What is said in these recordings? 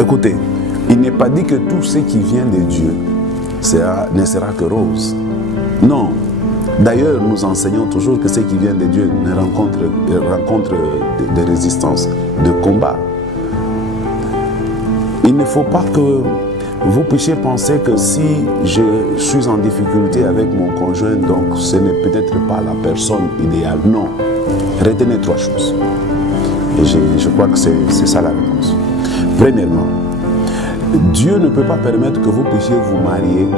Écoutez, il n'est pas dit que tout ce qui vient de Dieu ne sera que rose. Non. D'ailleurs, nous enseignons toujours que ce qui vient de Dieu rencontre des résistances, de combats. Il ne faut pas que vous puissiez penser que si je suis en difficulté avec mon conjoint, donc ce n'est peut-être pas la personne idéale. Non. Retenez 3 choses. Et je crois que c'est ça la réponse. Premièrement, Dieu ne peut pas permettre que vous puissiez vous marier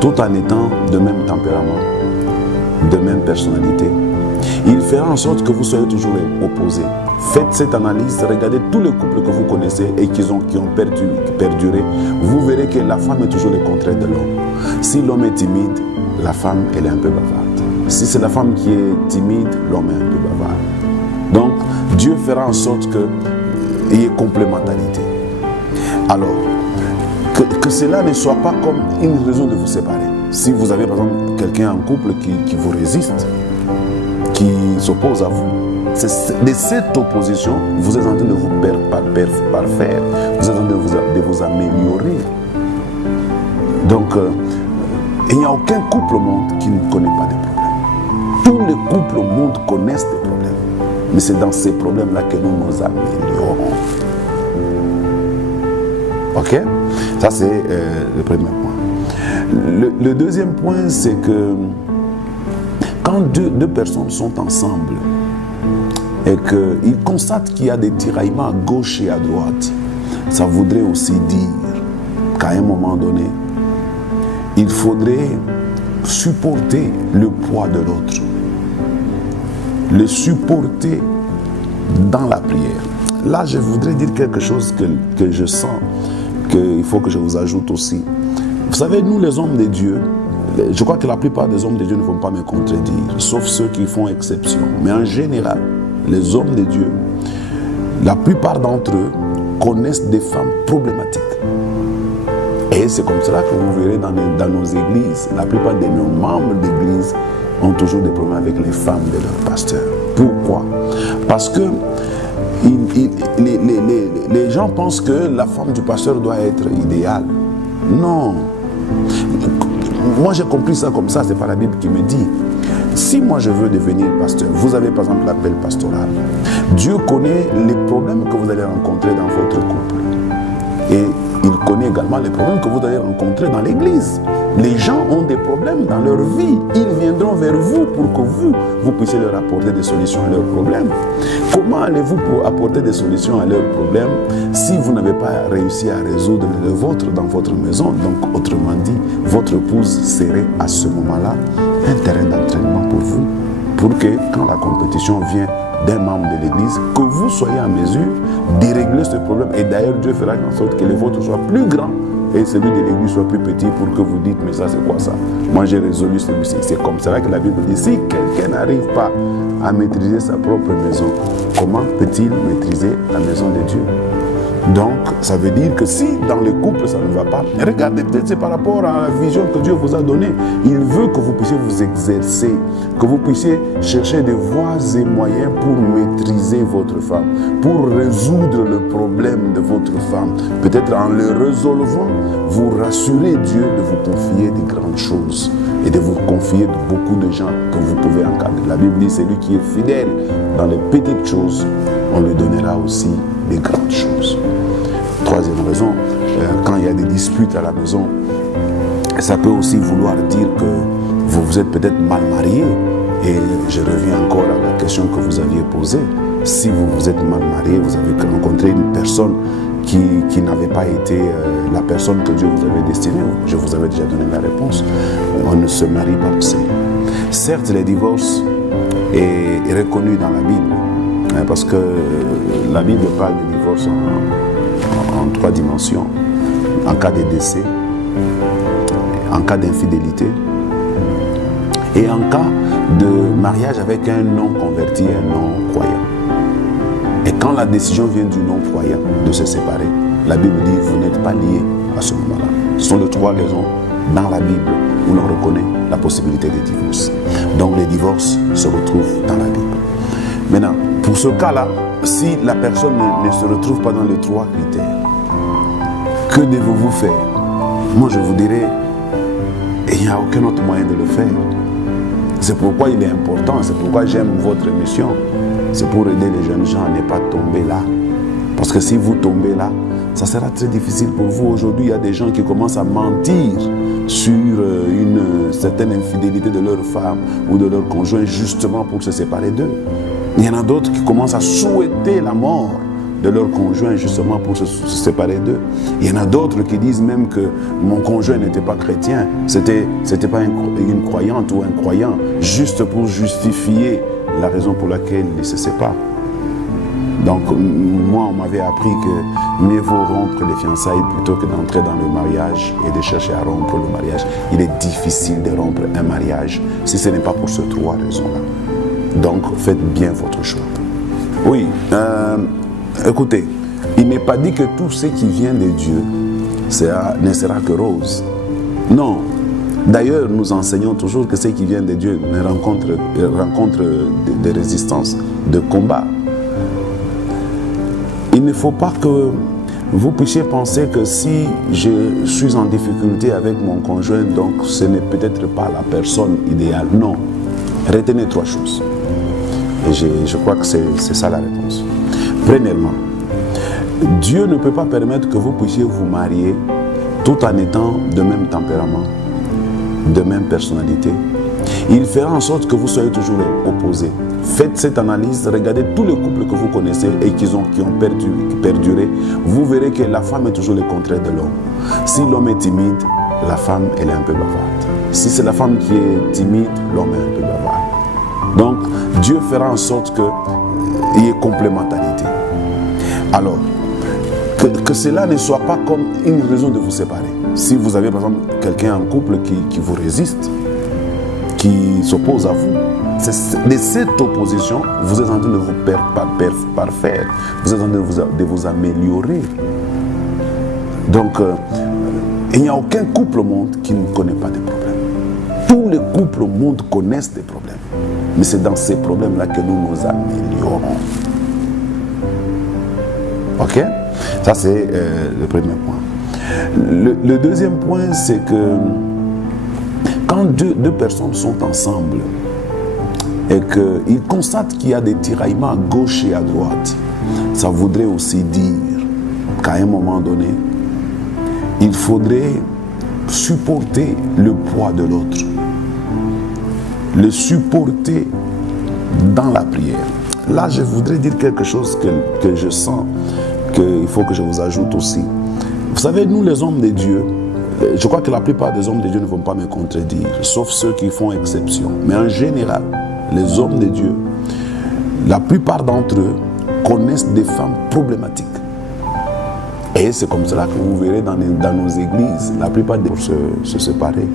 tout en étant de même tempérament, de même personnalité. Il fera en sorte que vous soyez toujours opposés. Faites cette analyse, regardez tous les couples que vous connaissez et qui ont perduré. Vous verrez que la femme est toujours le contraire de l'homme. Si l'homme est timide, la femme elle est un peu bavarde. Si c'est la femme qui est timide, l'homme est un peu bavard. Donc, Dieu fera en sorte qu'il y ait complémentarité. Alors, que cela ne soit pas comme une raison de vous séparer. Si vous avez par exemple quelqu'un en couple qui vous résiste, qui s'oppose à vous, de cette opposition, vous êtes en train de vous parfaire, vous êtes en train de vous améliorer. Donc, il n'y a aucun couple au monde qui ne connaît pas de problèmes. Tous les couples au monde connaissent des problèmes. Mais c'est dans ces problèmes-là que nous nous améliorons. Ok? Ça, c'est le premier point. Le deuxième point, c'est que quand deux personnes sont ensemble et qu'ils constatent qu'il y a des tiraillements à gauche et à droite, ça voudrait aussi dire qu'à un moment donné, il faudrait supporter le poids de l'autre. Le supporter dans la prière. Là, je voudrais dire quelque chose que je sens qu'il faut que je vous ajoute aussi. Vous savez, nous les hommes de Dieu, je crois que la plupart des hommes de Dieu ne vont pas me contredire, sauf ceux qui font exception. Mais en général, les hommes de Dieu, la plupart d'entre eux connaissent des femmes problématiques. Et c'est comme cela que vous verrez dans nos églises, la plupart de nos membres d'église ont toujours des problèmes avec les femmes de leur pasteur. Pourquoi? Parce que les gens pensent que la femme du pasteur doit être idéale. Non. Moi j'ai compris ça comme ça, c'est pas la Bible qui me dit. Si moi je veux devenir pasteur, vous avez par exemple l'appel pastoral. Dieu connaît les problèmes que vous allez rencontrer dans votre couple. Et il connaît également les problèmes que vous allez rencontrer dans l'église. Les gens ont des problèmes dans leur vie. Ils viendront vers vous pour que vous puissiez leur apporter des solutions à leurs problèmes. Comment allez-vous pour apporter des solutions à leurs problèmes si vous n'avez pas réussi à résoudre le vôtre dans votre maison? Donc, autrement dit, votre épouse serait à ce moment-là un terrain d'entraînement pour vous, pour que quand la compétition vient d'un membre de l'église, que vous soyez en mesure de régler ce problème. Et d'ailleurs, Dieu fera en sorte que le vôtre soit plus grand et celui de l'église soit plus petit pour que vous dites, mais ça c'est quoi ça? Moi j'ai résolu celui-ci. C'est comme cela que la Bible dit, si quelqu'un n'arrive pas à maîtriser sa propre maison, comment peut-il maîtriser la maison de Dieu? Donc, ça veut dire que si dans le couple ça ne va pas, regardez, peut-être c'est par rapport à la vision que Dieu vous a donnée. Il veut que vous puissiez vous exercer, que vous puissiez chercher des voies et moyens pour maîtriser votre femme, pour résoudre le problème de votre femme. Peut-être en le résolvant, vous rassurez Dieu de vous confier des grandes choses et de vous confier beaucoup de gens que vous pouvez encadrer. La Bible dit, celui qui est fidèle dans les petites choses, on lui donnera aussi des grandes choses. Troisième raison, quand il y a des disputes à la maison, ça peut aussi vouloir dire que vous êtes peut-être mal marié. Et je reviens encore à la question que vous aviez posée. Si vous êtes mal marié, vous avez rencontré une personne qui n'avait pas été la personne que Dieu vous avait destinée, je vous avais déjà donné la réponse. On ne se marie pas pour ça. Certes, le divorce est reconnu dans la Bible, parce que la Bible parle de divorce en 3 dimensions. En cas de décès, en cas d'infidélité et en cas de mariage avec un non-converti, un non-croyant. Et quand la décision vient du non-croyant de se séparer, la Bible dit vous n'êtes pas liés à ce moment-là. Ce sont les 3 raisons dans la Bible où l'on reconnaît la possibilité de divorce. Donc les divorces se retrouvent dans la Bible. Maintenant, pour ce cas-là, si la personne ne se retrouve pas dans les 3 critères, Que devez-vous faire? Moi, je vous dirais, il n'y a aucun autre moyen de le faire. C'est pourquoi il est important, c'est pourquoi j'aime votre émission. C'est pour aider les jeunes gens à ne pas tomber là. Parce que si vous tombez là, ça sera très difficile pour vous. Aujourd'hui, il y a des gens qui commencent à mentir sur une certaine infidélité de leur femme ou de leur conjoint justement pour se séparer d'eux. Il y en a d'autres qui commencent à souhaiter la mort de leur conjoint justement pour se séparer d'eux. Il y en a d'autres qui disent même que mon conjoint n'était pas chrétien, c'était pas une croyante ou un croyant, juste pour justifier la raison pour laquelle ils se séparent. Donc moi, on m'avait appris que mieux vaut rompre les fiançailles plutôt que d'entrer dans le mariage et de chercher à rompre le mariage. Il est difficile de rompre un mariage si ce n'est pas pour ces trois raisons-là. Donc faites bien votre choix. Oui, écoutez, il n'est pas dit que tout ce qui vient de Dieu ne sera que rose. Non. D'ailleurs, nous enseignons toujours que ce qui vient de Dieu rencontre des résistances, de combats. Il ne faut pas que vous puissiez penser que si je suis en difficulté avec mon conjoint, donc ce n'est peut-être pas la personne idéale. Non. Retenez trois choses. Et je crois que c'est ça la réponse. Premièrement, Dieu ne peut pas permettre que vous puissiez vous marier tout en étant de même tempérament, de même personnalité. Il fera en sorte que vous soyez toujours opposés. Faites cette analyse, regardez tous les couples que vous connaissez et qui ont perduré. Vous verrez que la femme est toujours le contraire de l'homme. Si l'homme est timide, la femme elle est un peu bavarde. Si c'est la femme qui est timide, l'homme est un peu bavard. Donc, Dieu fera en sorte qu'il y ait complémentarité. Alors, que cela ne soit pas comme une raison de vous séparer. Si vous avez par exemple quelqu'un en couple qui vous résiste, qui s'oppose à vous, de cette opposition, vous êtes en train de vous parfaire, vous êtes en train de vous améliorer. Donc, il n'y a aucun couple au monde qui ne connaît pas de problèmes. Tous les couples au monde connaissent des problèmes. Mais c'est dans ces problèmes-là que nous nous améliorons. Ok? Ça, c'est le premier point. Le deuxième point, c'est que quand deux personnes sont ensemble et qu'ils constatent qu'il y a des tiraillements à gauche et à droite, ça voudrait aussi dire qu'à un moment donné, il faudrait supporter le poids de l'autre. Le supporter dans la prière. Là, je voudrais dire quelque chose que je sens qu'il faut que je vous ajoute aussi. Vous savez, nous les hommes de Dieu, je crois que la plupart des hommes de Dieu ne vont pas me contredire, sauf ceux qui font exception. Mais en général, les hommes de Dieu, la plupart d'entre eux connaissent des femmes problématiques. Et c'est comme cela que vous verrez dans nos églises, la plupart des gens se séparer.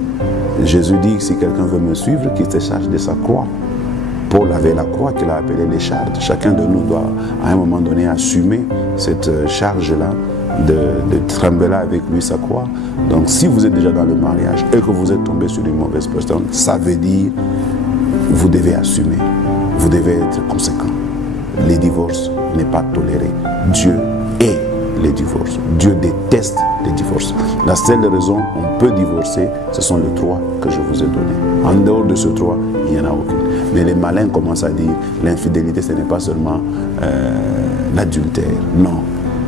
Jésus dit que si quelqu'un veut me suivre, qu'il se charge de sa croix. Paul avait la croix qu'il a appelée les charges. Chacun de nous doit à un moment donné assumer cette charge-là, de trembler avec lui sa croix. Donc si vous êtes déjà dans le mariage et que vous êtes tombé sur une mauvaise personne, ça veut dire que vous devez assumer, vous devez être conséquent. Les divorces n'est pas toléré. Dieu est les divorces. Dieu déteste les divorces. La seule raison on peut divorcer, ce sont les trois que je vous ai donnés. En dehors de ces trois, il n'y en a aucune. Mais les malins commencent à dire l'infidélité, ce n'est pas seulement l'adultère. Non.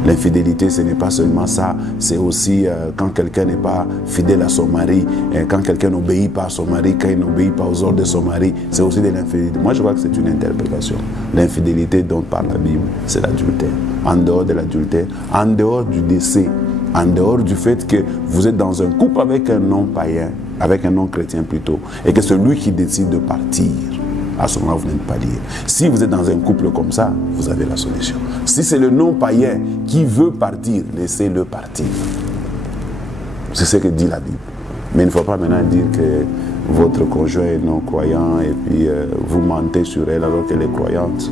L'infidélité, ce n'est pas seulement ça, c'est aussi quand quelqu'un n'est pas fidèle à son mari, quand quelqu'un n'obéit pas à son mari, quand il n'obéit pas aux ordres de son mari, c'est aussi de l'infidélité. Moi, je crois que c'est une interprétation. L'infidélité dont parle la Bible, c'est l'adultère. En dehors de l'adultère, en dehors du décès, en dehors du fait que vous êtes dans un couple avec un non-païen, avec un non-chrétien plutôt, et que c'est lui qui décide de partir, à ce moment-là, vous n'êtes pas lié. Si vous êtes dans un couple comme ça, vous avez la solution. Si c'est le non-païen qui veut partir, laissez-le partir. C'est ce que dit la Bible. Mais il ne faut pas maintenant dire que votre conjoint est non-croyant et puis vous mentez sur elle alors qu'elle est croyante.